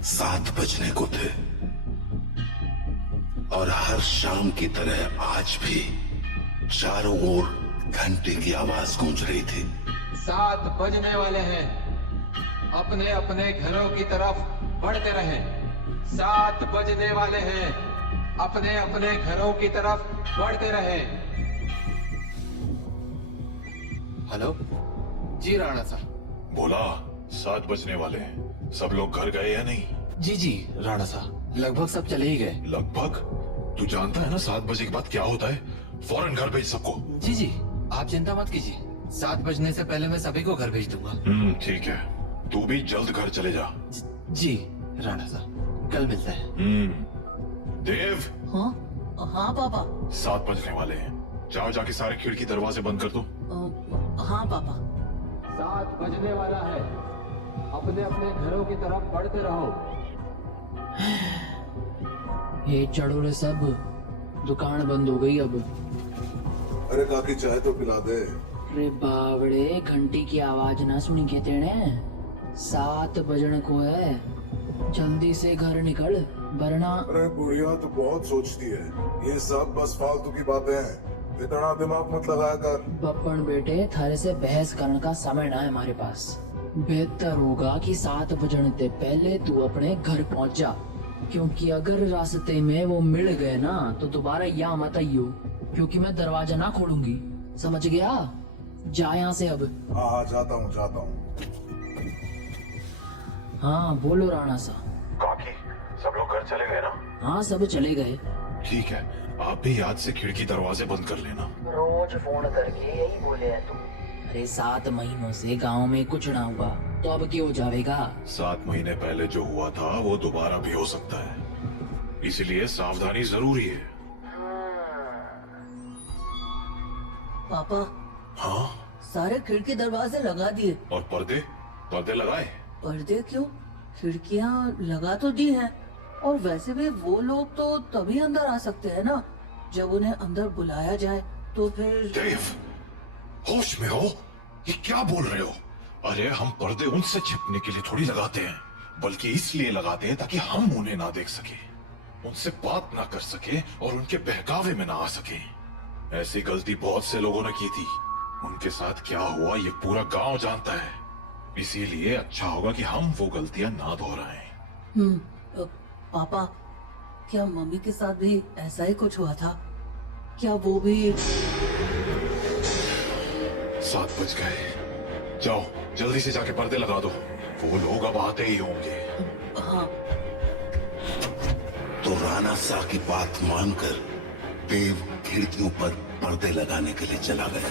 7 बजने को थे और हर शाम की तरह आज भी चारों ओर घंटे की आवाज गूंज रही थी। 7 बजने वाले हैं, अपने अपने घरों की तरफ बढ़ते रहें। 7 बजने वाले हैं, अपने अपने घरों की तरफ बढ़ते रहें। हेलो जी राणा साहब। बोला 7 बजने वाले हैं, सब लोग घर गए या नहीं? जी जी राणा साहब, लगभग सब चले ही गए। लगभग? तू जानता है ना 7 बजे के बाद क्या होता है? फौरन घर भेज सबको। जी जी आप चिंता मत कीजिए, 7 बजने से पहले मैं सभी को घर भेज दूंगा। ठीक है, तू भी जल्द घर चले जा। जी राणा साहब, कल मिलते हैं। देव। हाँ हाँ पापा। 7 बजने वाले हैं, जाओ जाके सारे खिड़की दरवाजे बंद कर दो। हाँ पापा। 7 बजने वाला है, अपने अपने घरों की तरफ बढ़ते रहो। ये चढ़ोले सब, दुकान बंद हो गई अब। अरे काकी चाय तो पिला दे। अरे बावड़े, घंटी की आवाज ना सुनी के तेने? 7 बजने को है, जल्दी से घर निकल वरना। अरे बुढ़िया तो बहुत सोचती है, ये सब बस फालतू की बातें हैं, इतना दिमाग मत लगाया कर। बप्पन बेटे, थारे से बहस करने का समय ना है हमारे पास। बेहतर होगा कि 7 बजने से पहले तू अपने घर पहुंच जा, क्योंकि अगर रास्ते में वो मिल गए ना तो दोबारा यहाँ मत आइयो, क्योंकि मैं दरवाजा ना खोलूंगी, समझ गया? जा यहाँ से अब। हाँ जाता हूँ जाता हूँ। हाँ बोलो राणा साहब। काकी, सब लोग घर चले गए ना? हाँ सब चले गए। ठीक है, आप भी याद से खिड़की दरवाजे बंद कर लेना। रोज फोन करके यही बोले है तुम। अरे 7 महीनों से गांव में कुछ ना हुआ तो अब क्यों जाएगा? 7 महीने पहले जो हुआ था वो दोबारा भी हो सकता है, इसलिए सावधानी जरूरी है। पापा, हाँ? सारे खिड़की दरवाजे लगा दिए। और पर्दे? पर्दे लगाए? पर्दे क्यों? खिड़कियाँ लगा तो दी हैं, और वैसे भी वो लोग तो तभी अंदर आ सकते हैं ना जब उन्हें अंदर बुलाया जाए, तो फिर। देव, होश में हो? ये क्या बोल रहे हो? अरे हम पर्दे उनसे छिपने के लिए थोड़ी लगाते हैं, बल्कि इसलिए लगाते हैं ताकि हम उन्हें ना देख सके, उनसे बात ना कर सके और उनके बहकावे में ना आ सके। ऐसी गलती बहुत से लोगों ने की थी, उनके साथ क्या हुआ ये पूरा गांव जानता है, इसीलिए अच्छा होगा कि हम वो गलतियां ना दोहराएं। पापा, क्या मम्मी के साथ भी ऐसा ही कुछ हुआ था? क्या वो भी? 7 बज गए, जाओ जल्दी से जाके पर्दे लगा दो, वो लोग अब आते ही होंगे। हाँ। तो राणा साह की बात मानकर देव खिड़कियों पर पर्दे लगाने के लिए चला गया,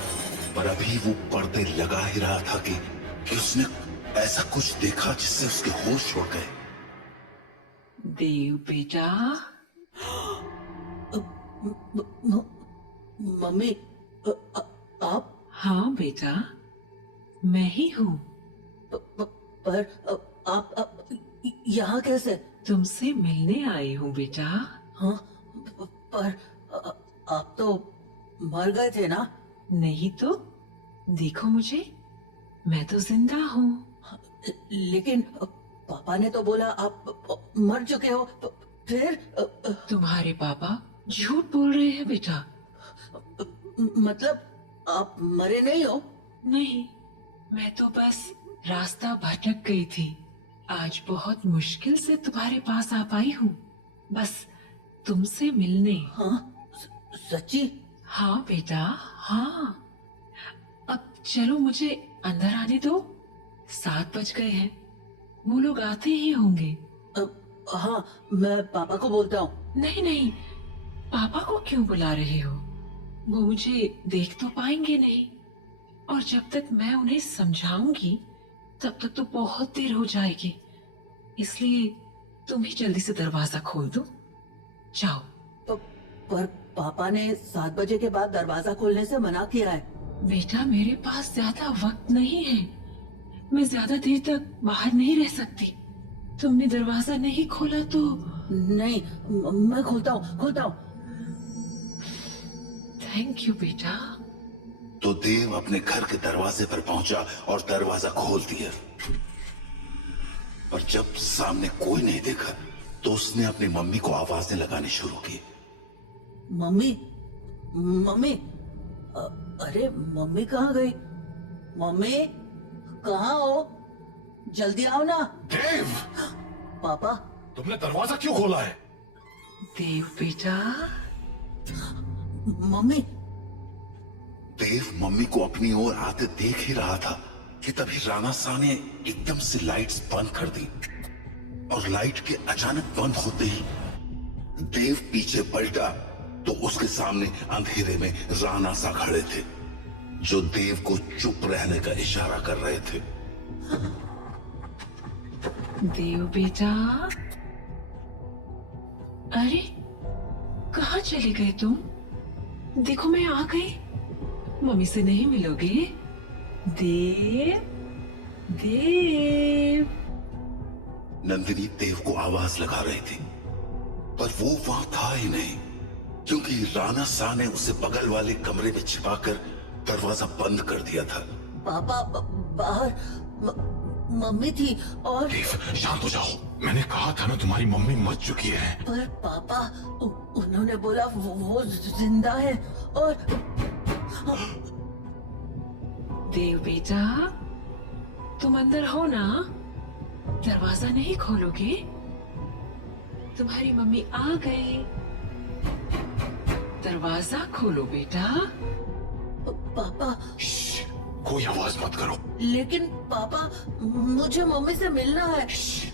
पर अभी वो पर्दे लगा ही रहा था कि उसने ऐसा कुछ देखा जिससे उसके होश उड़ गए। देव बेटा। मम्मी, आप? हाँ बेटा, मैं ही हूँ। पर आप यहाँ कैसे? तुमसे मिलने आई हूँ बेटा। हाँ, पर आप तो मर गए थे ना? नहीं तो, देखो मुझे, मैं तो जिंदा हूँ। लेकिन पापा ने तो बोला आप मर चुके हो, फिर? तुम्हारे पापा झूठ बोल रहे हैं बेटा। मतलब आप मरे नहीं हो? नहीं, मैं तो बस रास्ता भटक गई थी, आज बहुत मुश्किल से तुम्हारे पास आ पाई हूँ, बस तुमसे मिलने। हाँ? सच्ची? हाँ बेटा, हाँ। अब चलो मुझे अंदर आने दो, 7 बज गए हैं, वो लोग आते ही होंगे। हाँ, मैं पापा को बोलता हूँ। नहीं नहीं, पापा को क्यों बुला रहे हो? वो मुझे देख तो पाएंगे नहीं, और जब तक मैं उन्हें समझाऊंगी तब तक तो बहुत देर हो जाएगी, इसलिए तुम ही जल्दी से दरवाजा खोल दो, जाओ। पर पापा ने 7 बजे के बाद दरवाजा खोलने से मना किया है। बेटा, मेरे पास ज्यादा वक्त नहीं है, मैं ज्यादा देर तक बाहर नहीं रह सकती। तुमने दरवाजा नहीं खोला तो? नहीं, मैं खोलता हूँ। थैंक यू बेटा। तो देव अपने घर के दरवाजे पर पहुंचा और दरवाजा खोल दिया। पर जब सामने कोई नहीं देखा तो उसने अपनी मम्मी को आवाजें लगानी शुरू की। मम्मी, मम्मी, अरे मम्मी कहाँ गई? मम्मी कहाँ हो? जल्दी आओ ना। देव, पापा, तुमने दरवाजा क्यों खोला है? देव बेटा, मम्मी, देव मम्मी को अपनी ओर आते देख ही रहा था कि तभी राणा सा ने एकदम से लाइट्स बंद कर दी और लाइट के अचानक बंद होते ही देव पीछे पलटा तो उसके सामने अंधेरे में राणा सा खड़े थे जो देव को चुप रहने का इशारा कर रहे थे। देव बेटा, अरे कहाँ चले गए तुम? देखो मैं आ गई। मम्मी से नहीं मिलोगे? देव, देव। नंदिनी देव को आवाज लगा रही थी पर वो वहां था ही नहीं क्योंकि राणा सा ने उसे बगल वाले कमरे में छिपाकर दरवाजा बंद कर दिया था। पापा बाहर मम्मी थी और देव, शांत हो जाओ। मैंने कहा था ना तुम्हारी मम्मी मर चुकी है। पर पापा उन्होंने बोला वो जिंदा है और देव बेटा, तुम अंदर हो ना? दरवाजा नहीं खोलोगे? तुम्हारी मम्मी आ गई। दरवाजा खोलो बेटा। पापा, श्श, कोई आवाज मत करो। लेकिन पापा मुझे मम्मी से मिलना है। श्श,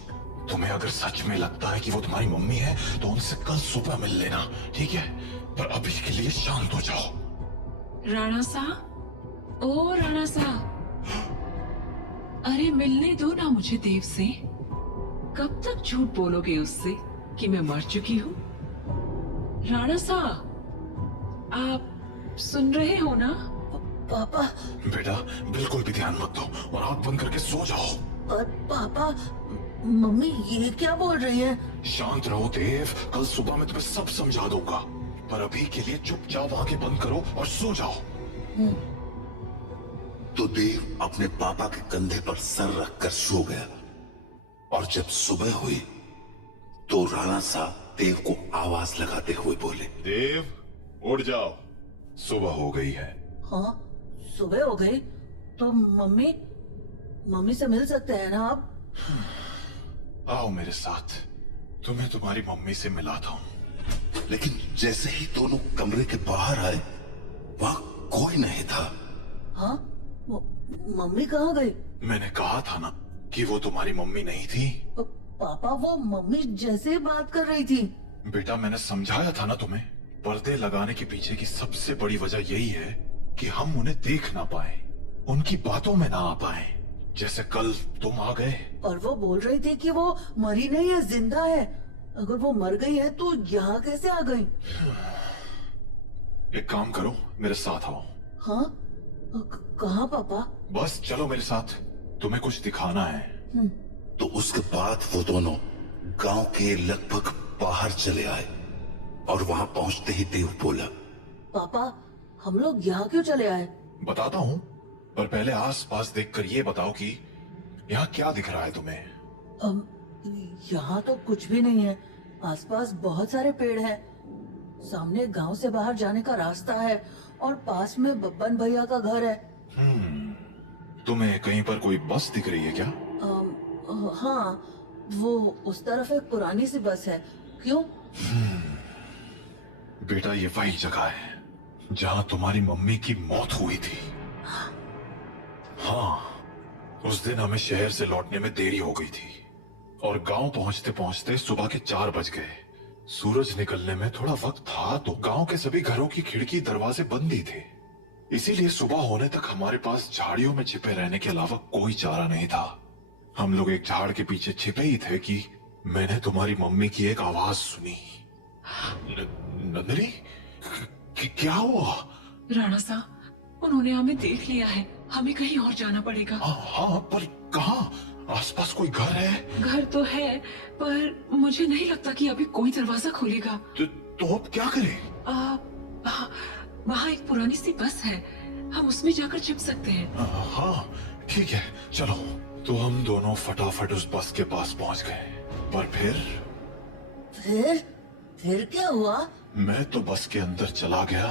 तुम्हें अगर सच में लगता है कि वो तुम्हारी मम्मी है तो उनसे कल सुबह मिल लेना, ठीक है? पर अभी के लिए शांत हो जाओ। राणा सा, ओ राणा सा, अरे मिलने दो ना मुझे देव से। कब तक झूठ बोलोगे उससे कि मैं मर चुकी हूँ? राणा सा, आप सुन रहे हो ना? पापा, बेटा बिल्कुल भी ध्यान मत दो और आंख बंद करके सो जाओ। पर पापा, मम्मी ये क्या बोल रही है? शांत रहो देव, कल सुबह मैं तुम्हें सब समझा दूंगा। पर अभी के लिए चुपचाप आंखें बंद करो और सो जाओ। तो देव अपने पापा के कंधे पर सर रखकर सो गया और जब सुबह हुई तो राणा सा देव को आवाज लगाते हुए बोले, देव उठ जाओ, सुबह हो गई है। हाँ, सुबह हो गई तो मम्मी से मिल सकते हैं ना आप? आओ मेरे साथ, तुम्हें तुम्हारी मम्मी से मिलाता हूँ। लेकिन जैसे ही दोनों कमरे के बाहर आए वहां कोई नहीं था। हाँ, मम्मी कहाँ गई? मैंने कहा था ना कि वो तुम्हारी मम्मी नहीं थी। पापा वो मम्मी जैसे ही बात कर रही थी। बेटा मैंने समझाया था ना तुम्हें, पर्दे लगाने के पीछे की सबसे बड़ी वजह यही है कि हम उन्हें देख ना पाए, उनकी बातों में ना आ पाए। जैसे कल तुम आ गए और वो बोल रही थी कि वो मरी नहीं है, जिंदा है। अगर वो मर गई है तो यहाँ कैसे आ गई? एक काम करो, मेरे साथ आओ। हाँ, कहाँ पापा? बस चलो मेरे साथ, तुम्हें कुछ दिखाना है। तो उसके बाद वो दोनों गांव के लगभग बाहर चले आए और वहां पहुंचते ही देव बोला, पापा हम लोग यहाँ क्यों चले आए? बताता हूँ, पर पहले आस पास देखकर ये बताओ कि यहाँ क्या दिख रहा है तुम्हें? यहाँ तो कुछ भी नहीं है। आसपास बहुत सारे पेड़ हैं। सामने गांव से बाहर जाने का रास्ता है और पास में बब्बन भैया का घर है। तुम्हें कहीं पर कोई बस दिख रही है क्या? हाँ, वो उस तरफ एक पुरानी सी बस है। क्यों? बेटा ये वही जगह है जहाँ तुम्हारी मम्मी की मौत हुई थी। हाँ, उस दिन हमें शहर से लौटने में देरी हो गई थी और गांव पहुंचते पहुंचते सुबह के 4 बज गए। सूरज निकलने में थोड़ा वक्त था तो गांव के सभी घरों की खिड़की दरवाजे बंद ही थे। इसीलिए सुबह होने तक हमारे पास झाड़ियों में छिपे रहने के अलावा कोई चारा नहीं था। हम लोग एक झाड़ के पीछे छिपे ही थे कि मैंने तुम्हारी मम्मी की एक आवाज सुनी। नंदिनी, क्या हुआ? राणा सा, उन्होंने हमें देख लिया है। हमें कहीं और जाना पड़ेगा। हाँ, पर कहाँ? आसपास कोई घर है? घर तो है, पर मुझे नहीं लगता कि अभी कोई दरवाजा खोलेगा। तो अब क्या करें? वहाँ एक पुरानी सी बस है, हम उसमें जाकर छिप सकते हैं। हाँ ठीक है, चलो तो हम दोनों फटाफट उस बस के पास पहुंच गए, पर फिर क्या हुआ? मैं तो बस के अंदर चला गया,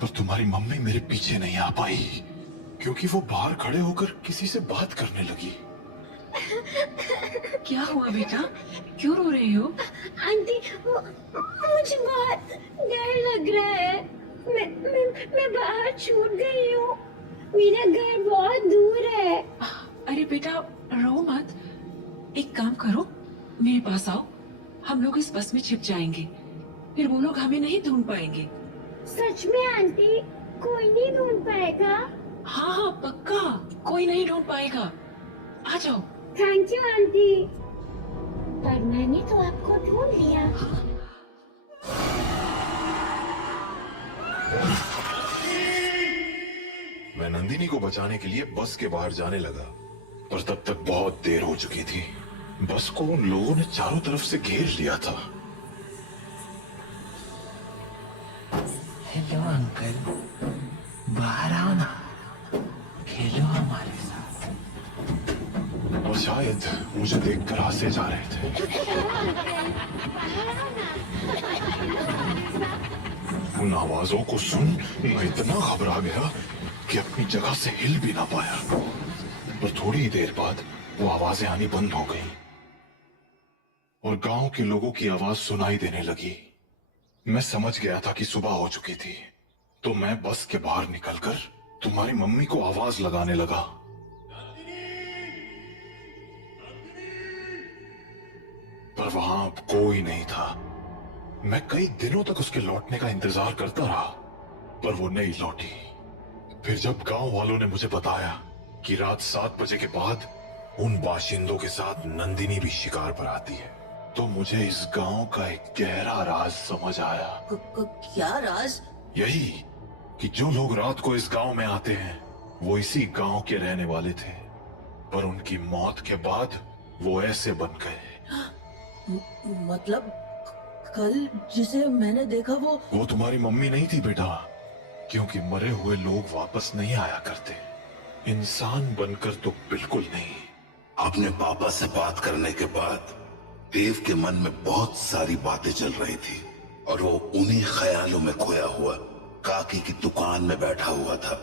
पर तुम्हारी मम्मी मेरे पीछे नहीं आ पाई, क्योंकि वो बाहर खड़े होकर किसी से बात करने लगी। क्या हुआ बेटा, क्यों रो रही हो? आंटी, मुझे बहुत डर लग रहा है। मैं बाहर छूट गई हूँ। मेरा घर बहुत दूर है। अरे बेटा रो मत, एक काम करो, मेरे पास आओ, हम लोग इस बस में छिप जाएंगे, फिर वो लोग हमें नहीं ढूंढ पाएंगे। सच में आंटी, कोई नहीं ढूंढ पाएगा? हाँ हाँ पक्का, कोई नहीं ढूंढ पाएगा, आ जाओ। थैंक यू आंटी, पर मैंने तो आपको ढूंढ लिया। मैं नंदिनी को बचाने के लिए बस के बाहर जाने लगा, पर तब तक बहुत देर हो चुकी थी। बस को उन लोगों ने चारों तरफ से घेर लिया था। हेलो अंकल, बाहर आओ ना, खेलो हमारे साथ। और शायद मुझे देखकर हंसे जा रहे थे। उन आवाजों को सुन मैं इतना घबरा गया कि अपनी जगह से हिल भी ना पाया। पर थोड़ी ही देर बाद वो आवाजें आनी बंद हो गई और गांव के लोगों की आवाज सुनाई देने लगी। मैं समझ गया था कि सुबह हो चुकी थी, तो मैं बस के बाहर निकलकर तुम्हारी मम्मी को आवाज लगाने लगा। पर वहां अब कोई नहीं था। मैं कई दिनों तक उसके लौटने का इंतजार करता रहा, पर वो नहीं लौटी। फिर जब गांव वालों ने मुझे बताया कि रात 7 बजे के बाद उन बाशिंदों के साथ नंदिनी भी शिकार पर आती है, तो मुझे इस गांव का एक गहरा राज समझ आया। क्या राज? यही कि जो लोग रात को इस गांव में आते हैं वो इसी गांव के रहने वाले थे, पर उनकी मौत के बाद वो ऐसे बन गए। मतलब कल जिसे मैंने देखा वो तुम्हारी मम्मी नहीं थी बेटा, क्योंकि मरे हुए लोग वापस नहीं आया करते, इंसान बनकर तो बिल्कुल नहीं। अपने पापा से बात करने के बाद देव के मन में बहुत सारी बातें चल रही थी और वो उन्हीं ख्यालों में खोया हुआ काकी की दुकान में बैठा हुआ था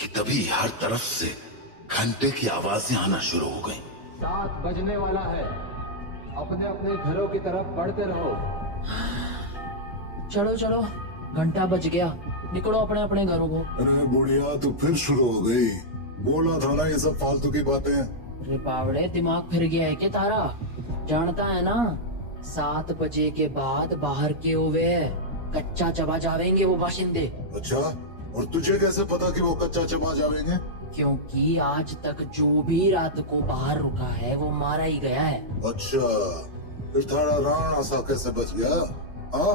कि तभी हर तरफ से घंटे की आवाजें आना शुरू हो गईं। 7 बजने वाला है, अपने अपने घरों की तरफ बढ़ते रहो। चलो चलो, घंटा बज गया, निकलो अपने अपने घरों को। अरे बुढ़िया, तू फिर शुरू हो गई। बोला था ना ये सब फालतू की बातें। अरे बावड़े, दिमाग फिर गया है क्या तारा? जानता है ना, 7 बजे के बाद बाहर के हुए कच्चा चबा जावेंगे वो बाशिंदे। अच्छा, और तुझे कैसे पता कि वो कच्चा चबा जाएंगे? क्योंकि आज तक जो भी रात को बाहर रुका है वो मारा ही गया है। अच्छा, फिर थारा राणा सा कैसे बच गया? हाँ,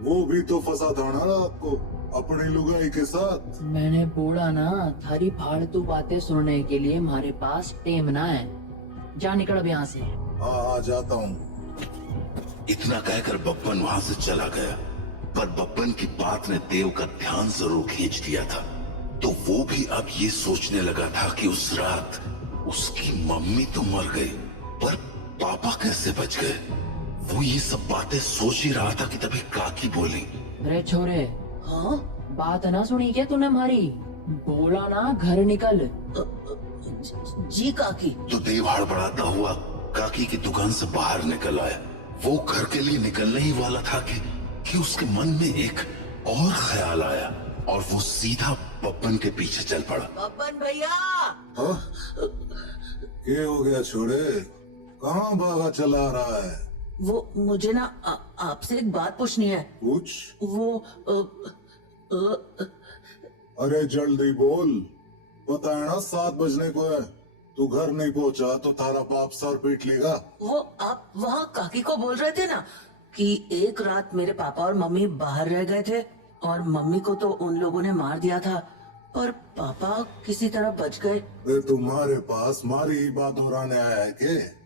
वो भी तो फंसा था ना रात को अपनी लुगाई के साथ। मैंने बोला ना, थारी फालतू बातें सुनने के लिए हमारे पास टेम ना है। जा निकल अब यहाँ से। हाँ, जाता हूँ। इतना कहकर बब्बन वहां से चला गया, पर बब्बन की बात ने देव का ध्यान जरूर खींच दिया था। तो वो भी अब ये सोचने लगा था कि उस रात उसकी मम्मी तो मर गई, पर पापा कैसे बच गए। वो ये सब बातें सोच ही रहा था कि तभी काकी बोली, अरे छोरे, हाँ? बात ना सुनी क्या तूने हमारी? बोला ना घर निकल। जी काकी। तो देव हड़बड़ाता हुआ काकी की दुकान से बाहर निकल आया। वो घर के लिए निकलने ही वाला था कि उसके मन में एक और ख्याल आया और वो सीधा बब्बन के पीछे चल पड़ा। बब्बन भैया! हाँ? क्या हो गया छोड़े? कहाँ भागा चला रहा है? वो मुझे ना आपसे एक बात पूछनी है। पूछ। वो अरे जल्दी बोल, पता है ना 7 बजने को है। तू घर नहीं पहुंचा तो तारा बाप सर पीट लेगा। वो आप वहाँ काकी को बोल रहे थे ना कि एक रात मेरे पापा और मम्मी बाहर रह गए थे और मम्मी को तो उन लोगों ने मार दिया था, पर पापा किसी तरह बच गए। तुम्हारे पास मारी ही बात दोहराने आया है के?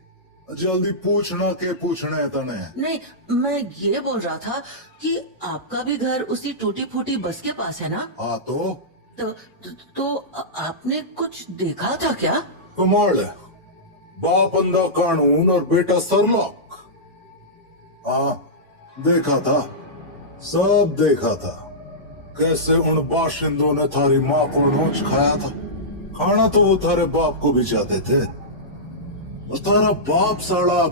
जल्दी पूछना के पूछना है तने। नहीं, मैं ये बोल रहा था कि आपका भी घर उसी टूटी फूटी बस के पास है ना? हाँ तो तो आपने कुछ देखा था क्या? कमाल है, बाप अंधा कानून और बेटा सरलॉक। हाँ, देखा था, सब देखा था। कैसे उन बाशिंदों ने थारी माँ को नोच खाया था। खाना तो वो थारे बाप को भी चाहते थे, और तारा बाप साला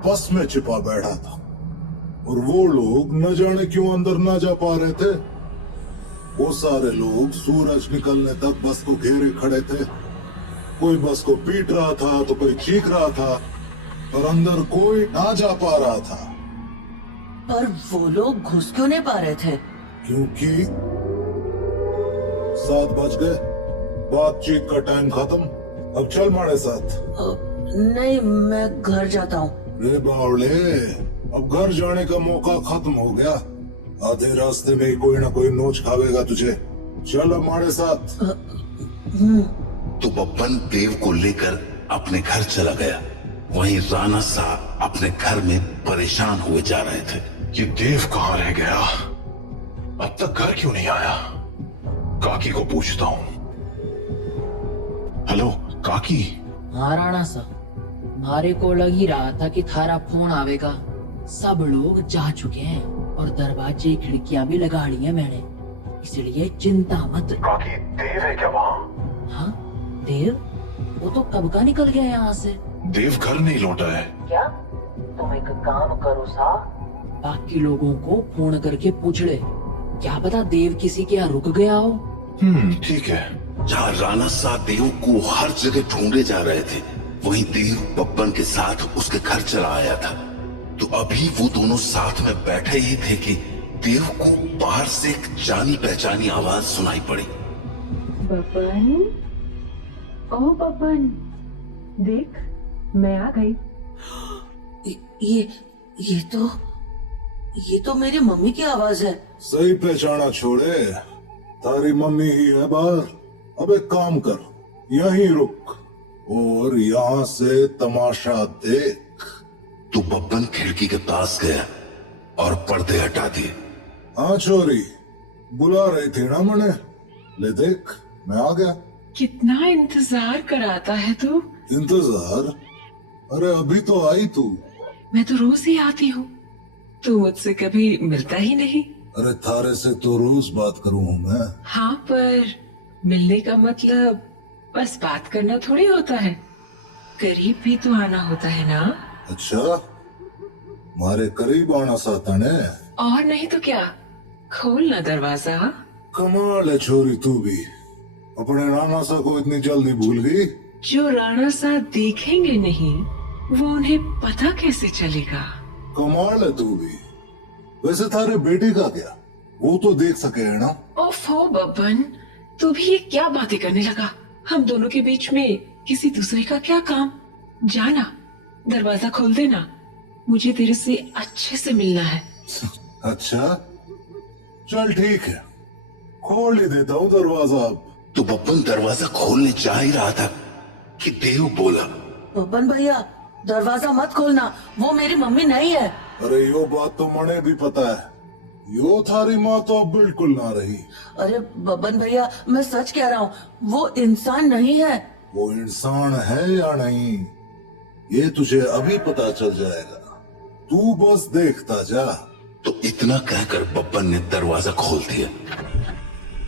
बस में छिपा बैठा था, और वो लोग न जाने क्यों अंदर ना जा पा रहे थे। वो सारे लोग सूरज निकलने तक बस को घेरे खड़े थे। कोई बस को पीट रहा था तो कोई चीख रहा था, और अंदर कोई ना जा पा रहा था। पर वो लोग घुस क्यों नहीं पा रहे थे? क्योंकि 7 बज गए, बातचीत का टाइम खत्म। अब चल हमारे साथ। नहीं, मैं घर जाता हूँ। रे बावले, अब घर जाने का मौका खत्म हो गया। आधे रास्ते में ही कोई ना कोई नोच खावेगा तुझे। चल अब हमारे साथ। तो बब्बन देव को लेकर अपने घर चला गया। वहीं राणा साहब अपने घर में परेशान हुए जा रहे थे। ये देव कहाँ रह गया? अब तक घर क्यों नहीं आया? काकी को पूछता हूँ। हेलो काकी। हाँ राणा सा, मारे को लग ही रहा था कि थारा फोन आवेगा। सब लोग जा चुके हैं और दरवाजे खिड़कियां भी लगा ली है मैंने, इसलिए चिंता मत। काकी, देव है क्या वहाँ? हाँ देव, वो तो कब का निकल गया यहाँ से। देव घर नहीं लौटा है क्या? तुम एक काम करो सा, बाकी लोगों को फोन करके पूछ ले, क्या पता देव किसी के यहाँ रुक गया हो। ठीक है। जहाँ राणा साहब देव को हर जगह ढूंढे जा रहे थे, वहीं देव बब्बन के साथ उसके घर चला आया था। तो अभी वो दोनों साथ में बैठे ही थे कि देव को बाहर से एक जानी पहचानी आवाज सुनाई पड़ी। बब्बन, ओ बब्बन, देख मैं आ गई। ये तो मेरी मम्मी की आवाज है। सही पहचाना छोड़े, तारी मम्मी ही है बाहर। अब एक काम कर, यहीं रुक और यहाँ से तमाशा देख। तो बब्बन खिड़की के पास गया और पर्दे हटा दिए। हाँ छोरी, बुला रही थी ना मने? ले देख, मैं आ गया। कितना इंतजार कराता है तू। इंतजार? अरे अभी तो आई तू। मैं तो रोज ही आती हूँ, तू मुझसे कभी मिलता ही नहीं। अरे थारे से तो रोज बात करूँ हूँ मैं। हाँ, पर मिलने का मतलब बस बात करना थोड़ी होता है, करीब भी तो आना होता है ना। अच्छा, मारे करीब आना साता ने। और नहीं तो क्या, खोल ना दरवाजा। कमाल है छोरी, तू भी अपने राणा सा को इतनी जल्दी भूल गई। जो राणा साहब देखेंगे नहीं, वो उन्हें पता कैसे चलेगा। कमाल है तू भी। वैसे थारे बेटे का क्या, वो तो देख सके है ना। ओफो बब्बन, तू भी ये क्या बातें करने लगा। हम दोनों के बीच में किसी दूसरे का क्या काम। जाना, दरवाजा खोल देना, मुझे तेरे से अच्छे से मिलना है। अच्छा चल ठीक है, खोल ही देता हूँ दरवाजा। अब तो बब्बन दरवाजा खोलने जा ही रहा था कि देव बोला, बब्बन भैया, दरवाजा मत खोलना, वो मेरी मम्मी नहीं है। अरे यो बात तो मने भी पता है, यो थारी माँ तो अब बिल्कुल ना रही। अरे बब्बन भैया, मैं सच कह रहा हूँ, वो इंसान नहीं है। वो इंसान है या नहीं, ये तुझे अभी पता चल जाएगा। तू बस देखता जा। तो इतना कहकर बब्बन ने दरवाजा खोल दिया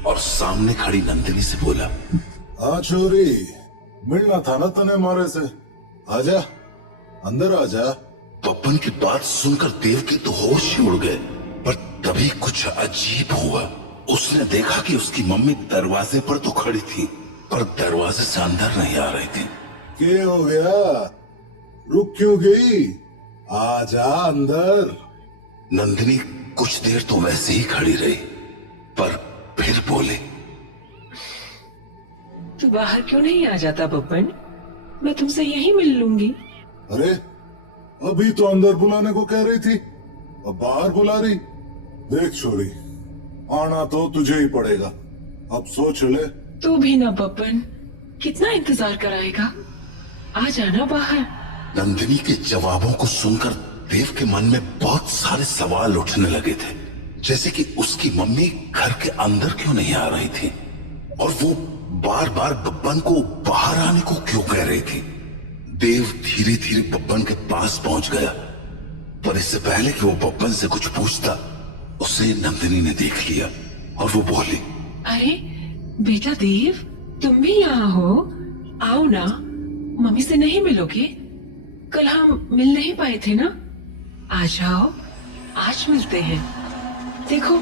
और सामने खड़ी नंदिनी से बोला, हाँ छोरी, मिलना था ना तने मारे से। आजा, अंदर आजा। बब्बन की बात सुनकर देव के तो होश ही उड़ गए, पर तभी कुछ अजीब हुआ। उसने देखा कि उसकी मम्मी दरवाजे पर तो खड़ी थी, पर दरवाजे से अंदर नहीं आ रही थी। क्या हो गया, रुक क्यों गई? आजा अंदर। नंदिनी कुछ देर तो वैसे ही खड़ी रही, पर फिर बोली, तू बाहर क्यों नहीं आ जाता बब्बन, मैं तुमसे यहीं मिल लूंगी। अरे अभी तो अंदर बुलाने को कह रही थी, अब बाहर बुला रही। देख छोरी, आना तो तुझे ही पड़ेगा, अब सोच ले। तू भी ना बब्बन, कितना इंतजार कराएगा, आ जाना बाहर। नंदिनी के जवाबों को सुनकर देव के मन में बहुत सारे सवाल उठने लगे थे, जैसे कि उसकी मम्मी घर के अंदर क्यों नहीं आ रही थी, और वो बार बार बब्बन को बाहर आने को क्यों कह रही थी। देव धीरे धीरे बब्बन के पास पहुंच गया, पर इससे पहले कि वो बब्बन से कुछ पूछता, उसे नंदिनी ने देख लिया और वो बोली, अरे बेटा देव, तुम भी यहाँ हो? आओ ना, मम्मी से नहीं मिलोगे? कल हम मिल नहीं पाए थे ना? आ जाओ, आज मिलते हैं। देखो,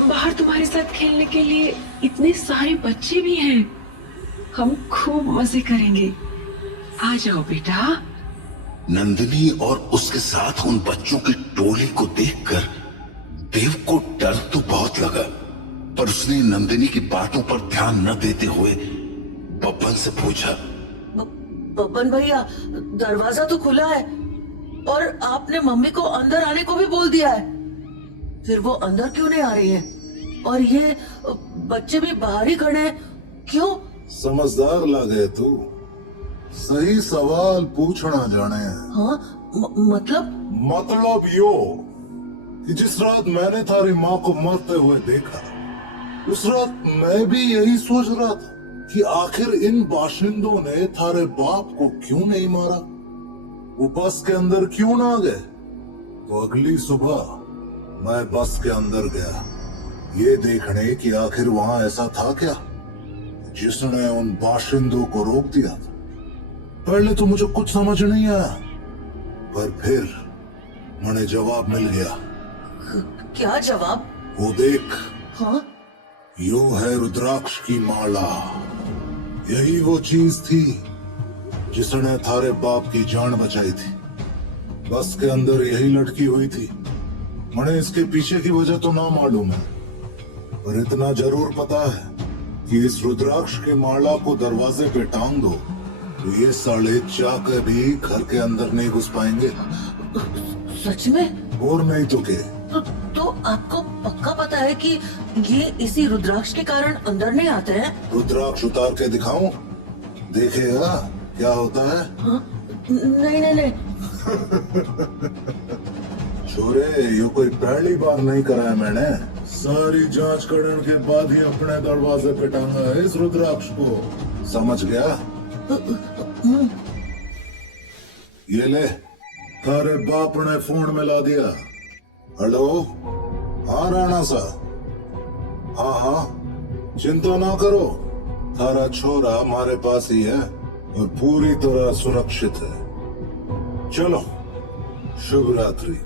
बाहर तुम्हारे साथ खेलने के लिए इतने सारे बच्चे भी हैं। हम खूब मजे करेंगे। आ जाओ बेटा। नंदिनी और उसके साथ उन बच्चों की टोली को देखकर देव को डर तो बहुत लगा, पर उसने नंदिनी की बातों पर ध्यान न देते हुए बब्बन से पूछा, बब्बन भैया, दरवाजा तो खुला है और आपने मम्मी को अंदर आने को भी बोल दिया है, फिर वो अंदर क्यों नहीं आ रही है? और ये बच्चे भी बाहर ही खड़े हैं, क्यों? समझदार लगे तू, सही सवाल पूछना जाने। हाँ, मतलब यो कि जिस रात मैंने थारी माँ को मरते हुए देखा, उस रात मैं भी यही सोच रहा था कि आखिर इन बाशिंदों ने थारे बाप को क्यों नहीं मारा, वो बस के अंदर क्यों ना गए। तो अगली सुबह मैं बस के अंदर गया, ये देखने कि आखिर वहां ऐसा था क्या जिसने उन बाशिंदों को रोक दिया था। पहले तो मुझे कुछ समझ नहीं आया, पर फिर मुझे जवाब मिल गया। क्या जवाब? वो देख। हाँ? यो है रुद्राक्ष की माला, यही वो चीज थी जिसने थारे बाप की जान बचाई थी। बस के अंदर यही लटकी हुई थी। मुझे इसके पीछे की वजह तो ना मालूम है, पर इतना जरूर पता है कि इस रुद्राक्ष की माला को दरवाजे पे टांग दो तो ये साले चाकर भी घर के अंदर नहीं घुस पाएंगे। सच में? और नहीं तो क्या? तो आपको पक्का पता है कि ये इसी रुद्राक्ष के कारण अंदर नहीं आते हैं? रुद्राक्ष उतार के दिखाऊं? देखेगा क्या होता है? हाँ? नहीं नहीं नहीं। छोरे, ये कोई पहली बार नहीं करा है मैंने। सारी जांच करने के बाद ही अपने दरवाजे पे टांगा है इस रुद्राक्ष को, समझ गया? ये ले, तारे बाप ने फोन मिला दिया। हेलो, हाँ राणा सा, हाँ हाँ, चिंता ना करो, थारा छोरा हमारे पास ही है और पूरी तरह सुरक्षित है। चलो, शुभ रात्रि।